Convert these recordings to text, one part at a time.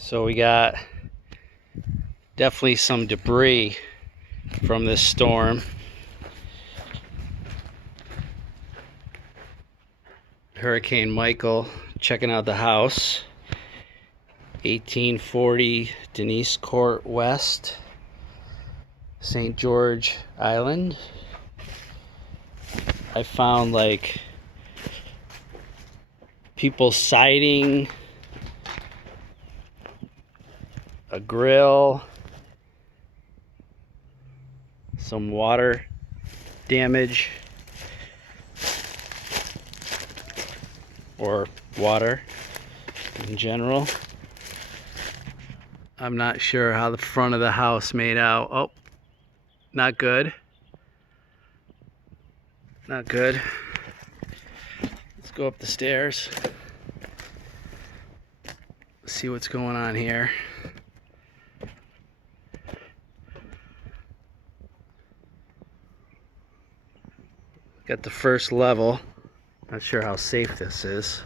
So we got definitely some debris from this storm. Hurricane Michael checking out the house. 1840 Denise Court West, St. George Island. I found like people siding, a grill, some water damage, or water in general. I'm not sure how the front of the house made out. Oh, not good. Not good. Let's go up the stairs. See what's going on here. Got the first level. Not sure how safe this is.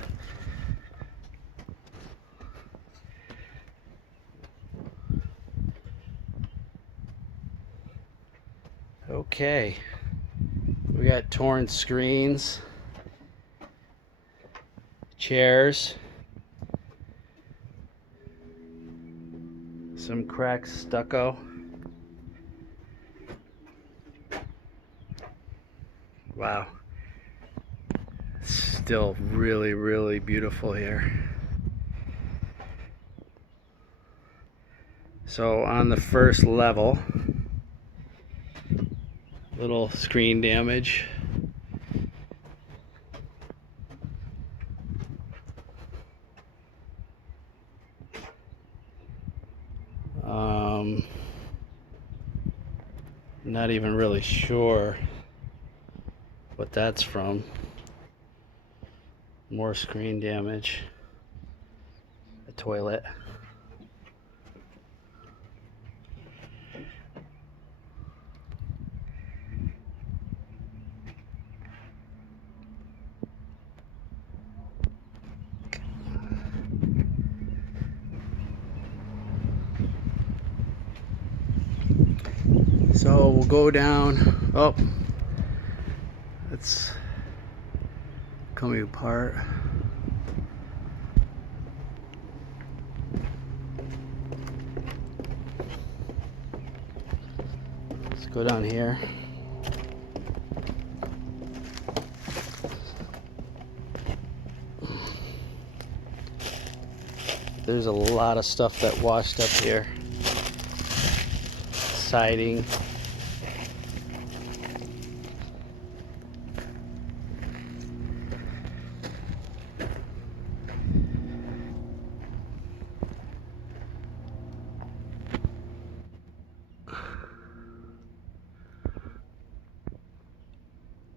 Okay. We got torn screens, chairs, some cracked stucco. Wow. Still really, really beautiful here. So on the first level, little screen damage. Not even really sure what that's from. More screen damage. A toilet. So we'll go down. Oh, it's coming apart. Let's go down here. There's a lot of stuff that washed up here. Siding.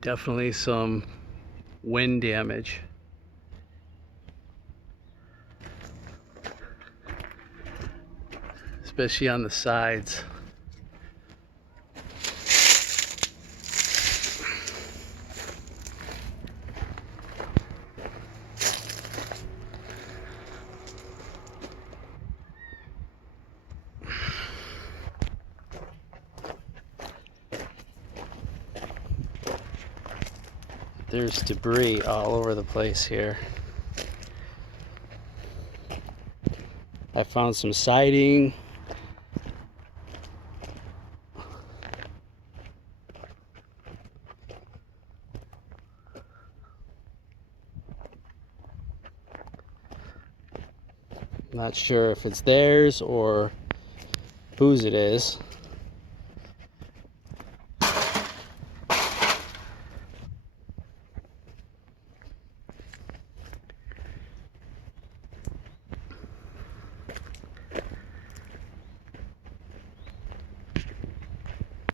Definitely some wind damage. Especially on the sides. There's debris all over the place here. I found some siding. Not sure if it's theirs or whose it is.